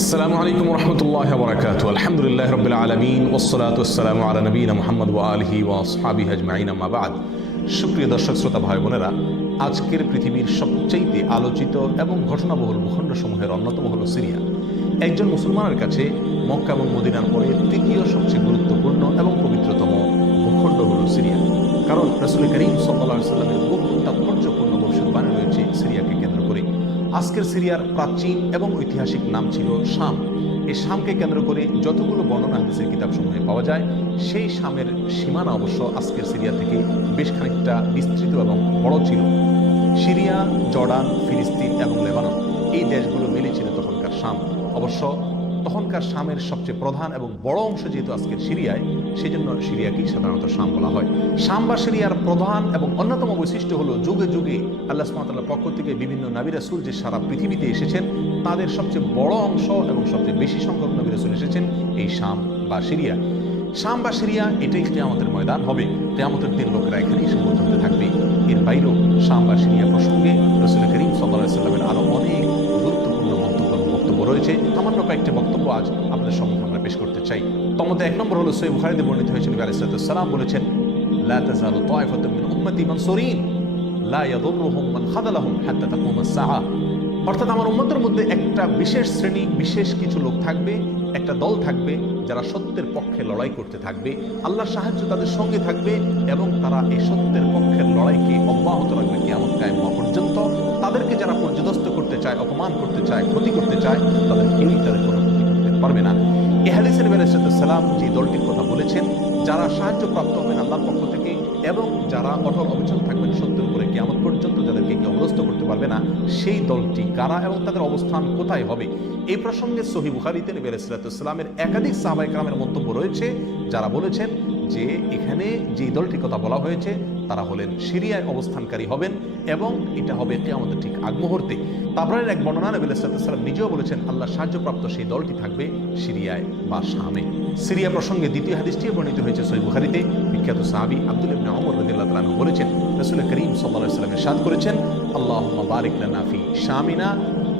আসসালামু আলাইকুম রহমতুল্লাহি ওয়া বারাকাতুহু। আলহামদুলিল্লাহি রাব্বিল আলামিন ওয়াসসালাতু ওয়াসসালামু আলা নবিয়িনা মুহাম্মদ ওয়া আলিহি ওয়া আসহাবিহি আজমাইন, আম্মা বা'দ। সুপ্রিয় দর্শক শ্রোতা ভাই বোনেরা, আজকের পৃথিবীর সবচেয়ে আলোচিত এবং ঘটনাবহুল ভূখণ্ডসমূহের অন্যতম হলো সিরিয়া। একজন মুসলমানের কাছে মক্কা এবং মদিনার পরে তৃতীয় সবচেয়ে গুরুত্বপূর্ণ এবং পবিত্রতম ভূখণ্ড হলো সিরিয়া। কারণ রাসূল করিম সাল্লাল্লাহু আলাইহি ওয়াসাল্লামের বহু তাৎপর্যপূর্ণ ভবিষ্যদ্বাণী রয়েছে সিরিয়াকে কেন্দ্র করে। আজকের সিরিয়ার প্রাচীন এবং ঐতিহাসিক নাম ছিল শাম। এই শামকে কেন্দ্র করে যতগুলো বর্ণনা হাদিসের কিতাবসমূহে পাওয়া যায়, সেই শামের সীমানা অবশ্য আজকের সিরিয়া থেকে বেশ খানিকটা বিস্তৃত এবং বড় ছিল। সিরিয়া, জর্ডান, ফিলিস্তিন এবং লেবানন, এই দেশগুলো মিলে ছিল তখনকার শাম। অবশ্য তখনকার শামের সবচেয়ে প্রধান এবং বড় অংশ যেহেতু আজকের সিরিয়ায়, সেই জন্য সিরিয়াকেই সাধারণত শাম বলা হয়। শাম বা সিরিয়ার প্রধান এবং অন্যতম বৈশিষ্ট্য হলো যুগে যুগে আল্লাহ সুবহানাহু ওয়া তাআলার পক্ষ থেকে বিভিন্ন নবী রাসূল যে সারা পৃথিবীতে এসেছেন, তাদের সবচেয়ে বড় অংশ এবং সবচেয়ে বেশি সংখ্যক নবী রাসূল এসেছেন এই শাম বা সিরিয়া। শাম বা সিরিয়া এটাই কিয়ামতের ময়দান হবে। কিয়ামতের দিন লোকেরা এখানেই সমবেত হতে থাকবে। এর বাইরেও শাম বা সিরিয়া প্রসঙ্গে রাসূল করিম সাল্লাল্লাহু আলাইহি ওয়াসাল্লামের আরো অনেক গুরুত্বপূর্ণ বক্তব্য রয়েছে। সামান্য কয়েকটি বক্তব্য আজ আপনাদের সম্মুখে আমরা পেশ করতে চাই। তন্মধ্যে এক নম্বর হলো সহিহ বুখারীতে বর্ণিত হয়েছে, নবী আলাইহিস সালাম বলেছেন, লা তাযালু তায়ফাতুম মিন উম্মতি মানসুরিন লা ইয়াদুররুহুম মান খাযালাহুম হাত্তা তাকুমাস সাআহ। অর্থাৎ আমার উম্মতের মধ্যে একটা বিশেষ শ্রেণী, বিশেষ কিছু লোক থাকবে, একটা দল থাকবে যারা সত্যের পক্ষে লড়াই করতে থাকবে, আল্লাহর সাহায্য তাদের সঙ্গে থাকবে এবং তারা এই সত্যের পক্ষের লড়াইকে অব্যাহত রাখবে কিয়ামত কায়েম হওয়া পর্যন্ত। তাদেরকে যারা পর্যদস্ত করতে চায়, অপমান করতে চায়, ক্ষতি করতে চায়, তাদের কেউই তাদের কোনো ক্ষতি করতে পারবে না। এই হাদিসে নবী আলাইহিস সালাম যে দলটির কথা বলেছেন, যারা সাহায্য প্রাপ্ত হবেন আল্লাহর পক্ষ থেকে এবং যারা অটল অবিচল থাকবেন সত্যের উপরে কিয়ামত পর্যন্ত, যাদেরকে কেউ অবস্থ করতে পারবে না, সেই দলটি কারা এবং তাদের অবস্থান কোথায় হবে, এই প্রসঙ্গে সহিহ বুখারীতে নবী আলাইহিস সালামের একাধিক সাহাবায়ে কেরামের মন্তব্য রয়েছে, যারা বলেছেন যে এখানে যে দলটির কথা বলা হয়েছে তারা হলেন সিরিয়ায় অবস্থানকারী হবেন এবং এটা হবে কিয়ামতের ঠিক আগ মুহূর্তে। তাবরানির এক বর্ণনা, নবী আলাইহিস সালাম নিজেও বলেছেন আল্লাহ সাহায্যপ্রাপ্ত সেই দলটি থাকবে সিরিয়ায় বা শামে। সিরিয়া প্রসঙ্গে দ্বিতীয় হাদিসটি বর্ণিত হয়েছে সহিহ বুখারীতে। বিখ্যাত সাহাবী আব্দুল্লাহ ইবনে ওমর রাদিয়াল্লাহু তাআলা আনহু বলেছেন, রাসূল করিম সাল্লাল্লাহু আলাইহি ওয়াসাল্লাম ইরশাদ করেছেন, আল্লাহুম্মা বারিক লানা ফি শামিনা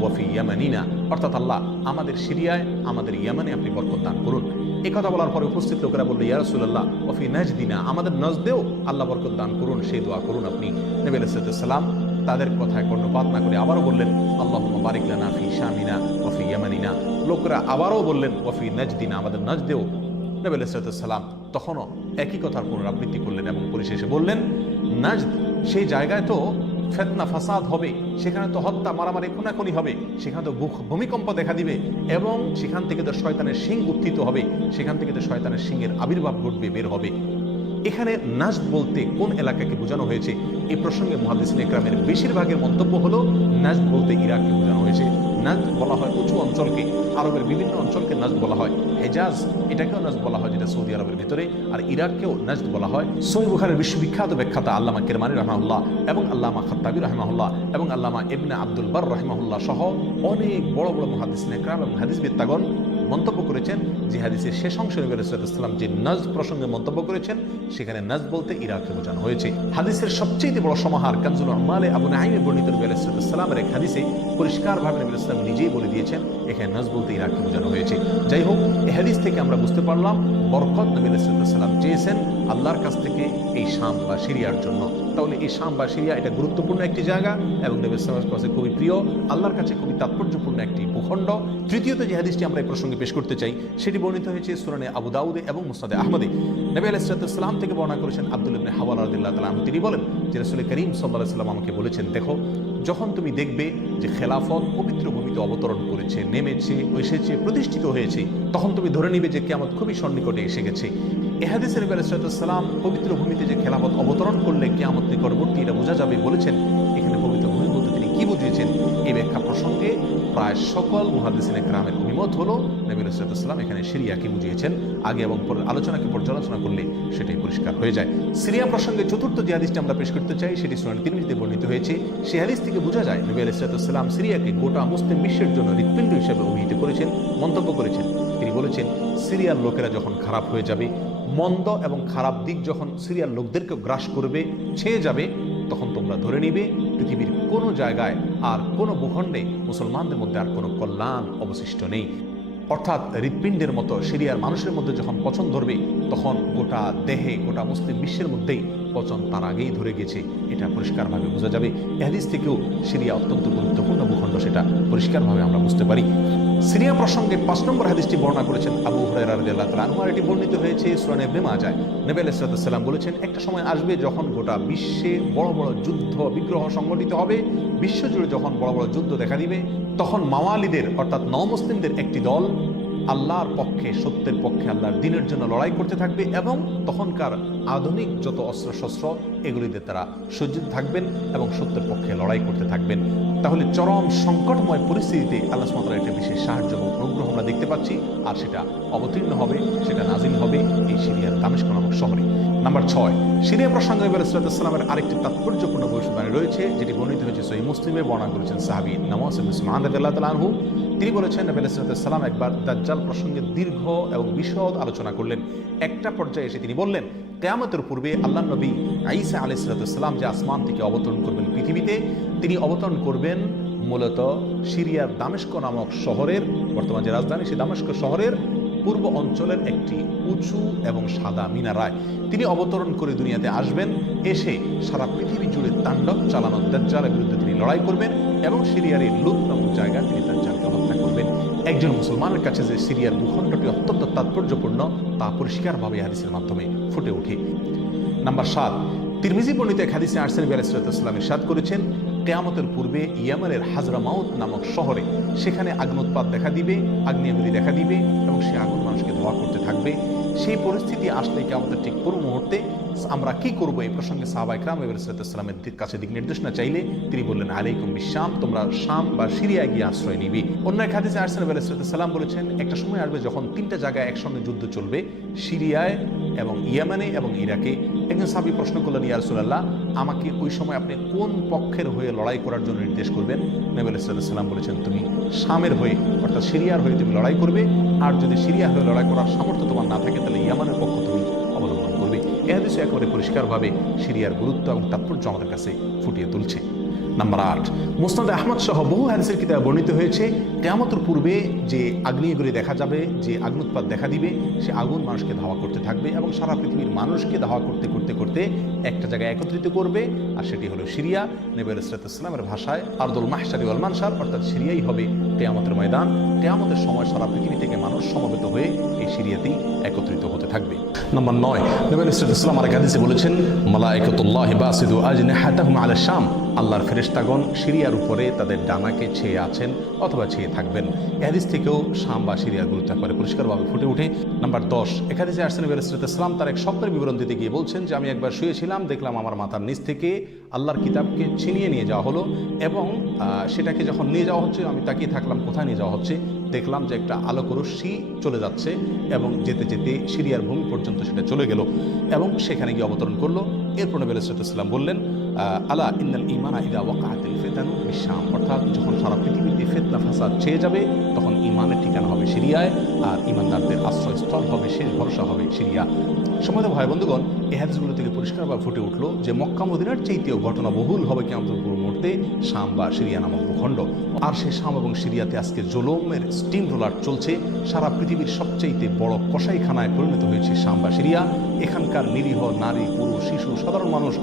ওয়া ফি ইয়ামানিনা। অর্থাৎ আল্লাহ আমাদের সিরিয়ায়, আমাদের ইয়ামানে আপনি বরকত দান করুন। এই কথা বলার পরে উপস্থিত লোকেরা বলল, ইয়া রাসূলুল্লাহ ওয়া ফি নাজদিনা, আমাদের নজদেও আল্লাহ বরকত দান করুন, সেই দোয়া করুন আপনি। নবী আলাইহিস সালাম তাদের কথায় কর্ণপাত না করে আবারও বললেন, আল্লাহুম্মা বারিক লানা ফি শামিনা ওয়া ফি ইয়ামানিনা। লোকেরা আবারও বললেন, ওয়া ফি নাজদিনা, আমাদের নজদেও। নবী আলাইহিস সালাম তখনও একই কথার পুনরাবৃত্তি করলেন এবং পরিশেষে বললেন, নাজদ সেই জায়গায় তো ফিতনা ফাসাদ হবে, সেখানে তো হত্যা মারামারি খুনাখুনি হবে, সেখানে তো ভূমিকম্প দেখা দিবে এবং সেখান থেকে তো শয়তানের শিং উত্থিত হবে, সেখান থেকে তো শয়তানের শিংয়ের আবির্ভাব ঘটবে, বের হবে। এখানে নাজদ বলতে কোন এলাকাকে বোঝানো হয়েছে, এই প্রসঙ্গে মুহাদ্দিসিন ইকরামের বেশিরভাগের মন্তব্য হলো নাজদ বলতে ইরাককে বোঝানো হয়েছে। নাজদ বলা হয় উঁচু অঞ্চলকে, আরবের বিভিন্ন অঞ্চলকে নাজদ বলা হয়। হেজাজ এটাকেও নাজদ বলা হয়, যেটা সৌদি আরবের ভিতরে, আর ইরাককেও নাজদ বলা হয়। সহিহ বুখারীর বিশ্ববিখ্যাত ব্যাখ্যাতা আল্লামা কিরমানী রাহিমাহুল্লাহ এবং আল্লামা খাত্তাবী রাহিমাহুল্লাহ এবং আল্লামা ইবনে আব্দুল বার রাহিমাহুল্লাহ সহ অনেক বড় বড় মুহাদ্দিসিন ইকরাম এবং হাদিসবিদগণ মন্তব্য করেছেন যে হাদিসের শেষ অংশে নবী আলাইহিস সালাম যে নাজদ প্রসঙ্গে মন্তব্য করেছেন, সেখানে নাজদ বলতে ইরাককে বোঝানো হয়েছে। হাদিসের সবচেয়ে বড় সমাহার কানজুল উম্মালে আবু নাঈমে বর্ণিত নবী আলাইহিস সালামের এক হাদিসে পরিষ্কারভাবে নবী আলাইহিস সালাম নিজেই বলে দিয়েছেন এখানে নাজদ বলতে ইরাককে বোঝানো হয়েছে। যাই হোক, এই হাদিস থেকে আমরা বুঝতে পারলাম বরকত নবী আলাইহিস সালাম চেয়েছেন আল্লাহর কাছ থেকে এই শাম বা সিরিয়ার জন্য। তাহলে এই শাম বা সিরিয়া এটা গুরুত্বপূর্ণ একটি জায়গা এবং নবী সাল্লাল্লাহু আলাইহি ওয়াসাল্লামের কাছে খুবই প্রিয়, আল্লাহর কাছে খুবই তাৎপর্যপূর্ণ একটি ভূখণ্ড। তৃতীয়ত যে হাদিসটি আমরা এই প্রসঙ্গে পেশ করতে চাই, সেটি বর্ণিত হয়েছে সুনানে আবু দাউদে এবং মুসনাদে আহমদে। নবী আলাইহিস সালাম থেকে বর্ণনা করেছেন আব্দুল্লাহ ইবনে হাওয়ালা রাদিয়াল্লাহু তাআলা আনহু, তিনি বলেন যে রাসূল করিম সাল্লাল্লাহু আলাইহি ওয়াসাল্লাম আমাকে বলেছেন, দেখো যখন তুমি দেখবে যে খেলাফত পবিত্র ভূমিতে অবতরণ করেছে, নেমেছে, এসেছে, প্রতিষ্ঠিত হয়েছে, তখন তুমি ধরে নিবে যে কিয়ামত খুবই সন্নিকটে এসে গেছে। এই হাদিসে নবী আলাইহিস সালাম পবিত্র ভূমিতে যে খেলাফত অবতরণ করলে কিয়ামত নিকটবর্তী এটা বোঝা যাবে বলেছেন। এখানে পবিত্র ভূমি বলতে তিনি কি বুঝিয়েছেন, এই ব্যাখ্যা প্রসঙ্গে প্রায় সকল মুহাদ্দিসিন ইকরামের অভিমত হলো নবী আলাইহিস সালাম এখানে সিরিয়াকে বুঝিয়েছেন। আগে এবং পরের আলোচনাকে পর্যালোচনা করলে সেটাই পরিষ্কার হয়ে যায়। সিরিয়া প্রসঙ্গে চতুর্থ যে হাদিসটি আমরা পেশ করতে চাই, সেটি সুনান তিরমিজিতে বর্ণিত হয়েছে। সেই হাদিস থেকে বোঝা যায় নবী আলাইহিস সালাম সিরিয়াকে গোটা মুসলিম বিশ্বের জন্য হৃৎপিণ্ড হিসেবে অভিহিত করেছেন, মন্তব্য করেছেন। তিনি বলেছেন, সিরিয়ার লোকেরা যখন খারাপ হয়ে যাবে, মন্দ এবং খারাপ দিক যখন সিরিয়ার লোকদেরকে গ্রাস করবে, ছেয়ে যাবে, তখন তোমরা ধরে নিবে পৃথিবীর কোনো জায়গায় আর কোনো ভূখণ্ডে মুসলমানদের মধ্যে আর কোনো কল্যাণ অবশিষ্ট নেই। অর্থাৎ হৃৎপিণ্ডের মতো সিরিয়ার মানুষের মধ্যে যখন পচন ধরবে তখন গোটা দেহে, গোটা মুসলিম বিশ্বের মধ্যেই পচন তার আগেই ধরে গেছে, এটা পরিষ্কারভাবে বোঝা যাবে। এই হাদিস থেকেও সিরিয়া অত্যন্ত গুরুত্বপূর্ণ ভূখণ্ড, সেটা পরিষ্কারভাবে আমরা বুঝতে পারি। সিরিয়া প্রসঙ্গে 5 নম্বর হাদিসটি বর্ণনা করেছেন আবু হুরায়রা রাদিয়াল্লাহু তাআলা আনহু। এটি বর্ণিত হয়েছে সূরা ইবনে মাজাহ। নবী আলাইহিস সালাম বলেছেন, একটা সময় আসবে যখন গোটা বিশ্বে বড় বড় যুদ্ধ বিগ্রহ সংঘটিত হবে। বিশ্বজুড়ে যখন বড় বড় যুদ্ধ দেখা দিবে, তখন মাওয়ালিদের অর্থাৎ নওমুসলিমদের একটি দল আল্লাহর পক্ষে, সত্যের পক্ষে, আল্লাহর দ্বীনের জন্য লড়াই করতে থাকবে এবং তখনকার আধুনিক যত অস্ত্রশস্ত্র এগুলিতে তারা সজ্জিত থাকবেন এবং সত্যের পক্ষে লড়াই করতে থাকবেন। তাহলে চরম সংকটময় পরিস্থিতিতে আল্লাহ সুবহানাহু ওয়া তাআলার একটা বিশেষ সাহায্য এবং অনুগ্রহ আমরা দেখতে পাচ্ছি, আর সেটা অবতীর্ণ হবে, সেটা নাজিল হবে এই সিরিয়ার দামেস্ক নামক শহরে। নাম্বার 6, সিরিয়া প্রসঙ্গে নবী আলাইহিস সালামের আরেকটি তাৎপর্যপূর্ণ ভবিষ্যৎবাণী রয়েছে, যেটি বর্ণিত হয়েছে সহিহ মুসলিমে। বর্ণনা করেছেন সাহাবী নওয়াস ইবনে সুমাআন রাদিয়াল্লাহু তাআলা আনহু। তিনি বলেছেন, নবী আলাইহিস সালাম একবার দাজ্জাল প্রসঙ্গে দীর্ঘ এবং বিশদ আলোচনা করলেন। একটা পর্যায়ে এসে তিনি বললেন, কিয়ামতের পূর্বে আল্লাহর নবী ঈসা আলাইহিস সালাম যে আসমান থেকে অবতরণ করবেন পৃথিবীতে, তিনি অবতরণ করবেন মূলত সিরিয়ার দামেস্ক নামক শহরের, বর্তমান যে রাজধানী সেই দামেস্ক শহরের পূর্ব অঞ্চলের একটি উঁচু এবং সাদা মিনারায় তিনি অবতরণ করে দুনিয়াতে আসবেন। এসে সারা পৃথিবী জুড়ে তাণ্ডব চালানো দাজ্জালের বিরুদ্ধে তিনি লড়াই করবেন এবং সিরিয়ার এই লুত নামক জায়গায় তিনি দাজ্জালকে হত্যা করবেন। একজন মুসলমানের কাছে যে সিরিয়ার ভূখণ্ডটি অত্যন্ত তাৎপর্যপূর্ণ তা পরিষ্কারভাবে হাদিসের মাধ্যমে ফুটে ওঠে। নাম্বার 7, তিরমিজি বর্ণিত এক হাদিসে আসছেন, নবী আলাইহিস সালাম ইরশাদ করেছেন, কিয়ামতের পূর্বে ইয়েমেনের হাজরামাউত নামক শহরে সেখানে আগ্নোৎপাত দেখা দিবে, আগ্নেয়গিরি দেখা দিবে এবং সে আগুন মানুষকে ধোঁয়া করতে থাকবে। সেই পরিস্থিতি আসলে কিয়ামতের ঠিক পূর্ব মুহূর্তে আমরা কি করব, এই প্রসঙ্গে সাহাবা ইকরাম নবী আলাইহিস সালামের কাছে দিক নির্দেশনা চাইলে তিনি বললেন, আলাইকুম বিশাম, তোমরা শাম বা সিরিয়ায় গিয়ে আশ্রয় নিবে। অন্য এক হাদিসে আসছেন, নবী আলাইহিস সালাম বলেছেন, একটা সময় আসবে যখন 3টা জায়গায় একসঙ্গে যুদ্ধ চলবে, সিরিয়ায় এবং ইয়েমেনে এবং ইরাকে। একজন সাহাবী প্রশ্ন করলেন, ইয়া রাসূলুল্লাহ, আমাকে ওই সময় আপনি কোন পক্ষের হয়ে লড়াই করার জন্য নির্দেশ করবেন? নবী আলাইহিস সালাম বলেছেন, তুমি শামের হয়ে অর্থাৎ সিরিয়ার হয়ে তুমি লড়াই করবে, আর যদি সিরিয়া হয়ে লড়াই করার সামর্থ্য তোমার না থাকে তাহলে ইয়ামানের পক্ষ তুমি অবলম্বন করবে। এই হাদিসে একেবারে পরিষ্কারভাবে সিরিয়ার গুরুত্ব এবং তাৎপর্য আমাদের কাছে ফুটিয়ে তুলছে। নাম্বার 8, মুসনাদ আহমদ সহ বহু হাদিসের কিতাবে বর্ণিত হয়েছে, কিয়ামতের পূর্বে যে আগ্নেয়গিরি দেখা যাবে, যে আগ্নোৎপাত দেখা দিবে, সে আগুন মানুষকে ধাওয়া করতে থাকবে এবং সারা পৃথিবীর মানুষকে ধাওয়া করতে করতে করতে একটা জায়গায় একত্রিত করবে, আর সেটি হলো সিরিয়া। নবী আলাইহিস সালামের ভাষায় আরদুল মাহশারি ওয়াল মানশার, অর্থাৎ সিরিয়াই হবে কিয়ামতের ময়দান। কিয়ামতের সময় সারা পৃথিবী থেকে মানুষ সমবেত হয়ে এই সিরিয়াতেই একত্রিত হতে থাকবে। নাম্বার 9, নবী আলাইহিস সালাম আরেক হাদিসে বলেছেন, মালায়েকাতুল্লাহি বাসিদু আজনিহাতাহুম আলা শাম, আল্লাহর ফেরেশতাগণ সিরিয়ার উপরে তাদের ডানাকে ছেয়ে আছেন অথবা ছেয়ে থাকবেন। এই হাদিস থেকেও শাম বা সিরিয়ার গুরুত্ব করে পরিষ্কারভাবে ফুটে ওঠে। নাম্বার 10, এক হাদিসে আসছেন, নবী আলাইহিস সালাম তার এক স্বপ্নের বিবরণ দিতে গিয়ে বলছেন যে, আমি একবার শুয়েছিলাম, দেখলাম আমার মাথার নিচ থেকে আল্লাহর কিতাবকে ছিনিয়ে নিয়ে যাওয়া হলো এবং সেটাকে যখন নিয়ে যাওয়া হচ্ছে আমি তাকিয়ে থাকলাম কোথায় নিয়ে যাওয়া হচ্ছে। দেখলাম যে একটা আলোক রশ্মি চলে যাচ্ছে এবং যেতে যেতে সিরিয়ার ভূমি পর্যন্ত সেটা চলে গেল এবং সেখানে গিয়ে অবতরণ করলো। এরপর নবী আলাইহিস সালাম বললেন, আলা ইন্নাল ঈমানা ইযা ওয়াকাআতিল ফিতানু বিশাম, অর্থাৎ যখন সারা পৃথিবীতে ফিতনা ফাসাদ ছেয়ে যাবে তখন ঈমানের ঠিকানা হবে সিরিয়ায়, আর ঈমানদারদের আশ্রয়স্থল হবে, শেষ ভরসা হবে সিরিয়া। সম্মানিত ভাই বন্ধুগণ, এই হাদিসগুলো থেকে পরিষ্কারভাবে ফুটে উঠলো যে মক্কা মদিনার চাইতেও ঘটনা বহুল হবে কিয়ামতের পূর্ব মুহূর্তে শাম বা সিরিয়া নামক ভূখণ্ড। আর সেই শাম এবং সিরিয়াতে আজকে জুলুমের স্টিম রোলার চলছে। সারা পৃথিবীর সবচাইতে বড় কসাইখানায় পরিণত হয়েছে শাম বা সিরিয়া। এখানকার নিরীহ নারী, পুরুষ, শিশু, সাধারণ মানুষ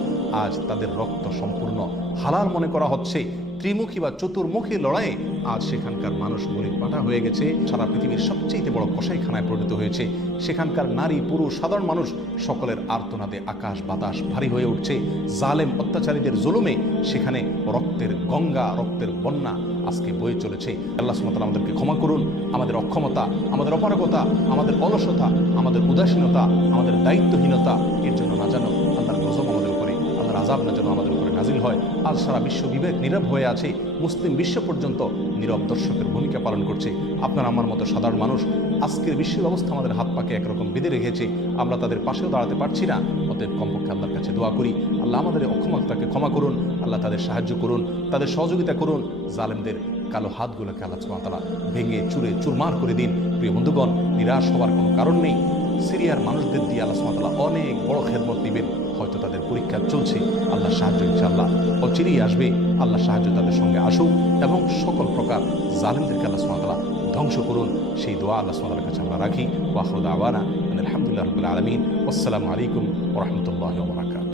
আজ তাদের রক্ত সম্পূর্ণ হালাল মনে করা হচ্ছে। ত্রিমুখী বা চতুর্মুখী লড়াইয়ে আজ সেখানকার মানুষ বলি পাঠা হয়ে গেছে। সারা পৃথিবীর সবচেয়ে বড় কসাইখানায় পরিণত হয়েছে। সেখানকার নারী, পুরুষ, সাধারণ মানুষ সকলের আর্তনাদে আকাশ বাতাস ভারী হয়ে উঠছে। জালেম অত্যাচারীদের জুলুমে সেখানে রক্তের গঙ্গা, রক্তের বন্যা আজকে বয়ে চলেছে। আল্লাহ সুবহানাহু ওয়া তাআলা আমাদেরকে ক্ষমা করুন। আমাদের অক্ষমতা, আমাদের অপারগতা, আমাদের অলসতা, আমাদের উদাসীনতা, আমাদের দায়িত্বহীনতা এর জন্য না জানো আল্লাহর গজব আমাদের উপরে, আল্লাহর আযাব না যেন আমাদের উপরে নাজিল হয়। আজ সারা বিশ্ব বিবেক নীরব হয়ে আছে। মুসলিম বিশ্ব পর্যন্ত নীরব দর্শকের ভূমিকা পালন করছে। আপনার আমার মতো সাধারণ মানুষ আজকের বিশ্ব ব্যবস্থা আমাদের হাত পাকে একরকম বেঁধে রেখেছে। আমরা তাদের পাশেও দাঁড়াতে পারছি না। অতএব কমপক্ষে আল্লাহর কাছে দোয়া করি, আল্লাহ আমাদের অক্ষমতাকে ক্ষমা করুন, আল্লাহ তাদের সাহায্য করুন, তাদের সহযোগিতা করুন। জালেমদের কালো হাতগুলোকে আল্লাহ সুবহানাহু ওয়া তাআলা ভেঙে চুরে চুরমার করে দিন। প্রিয় বন্ধুগণ, নিরাশ হওয়ার কোনো কারণ নেই। সিরিয়ার মানুষদের দিয়ে আল্লাহ সুবহানাহু ওয়া তাআলা অনেক বড় খেদমত দিবেন। হয়তো তাদের পরীক্ষা চলছে, আল্লাহ সাহায্য ইনশাআল্লাহ অচিরেই আসবে। আল্লাহ সাহায্য তাদের সঙ্গে আসুক এবং সকল প্রকার জালিমদেরকে আল্লাহ সুবহানাহু ওয়া তাআলা ধ্বংস করুন, সেই দোয়া আল্লাহ সুবহানাহু ওয়া তাআলার কাছে আমরা রাখি। ওয়া আখিরু দাওয়ানা আলহামদুলিল্লাহি রাব্বিল আলামিন। আসসালামু আলাইকুম ওয়া রাহমাতুল্লাহি ওয়া বারাকাতুহু।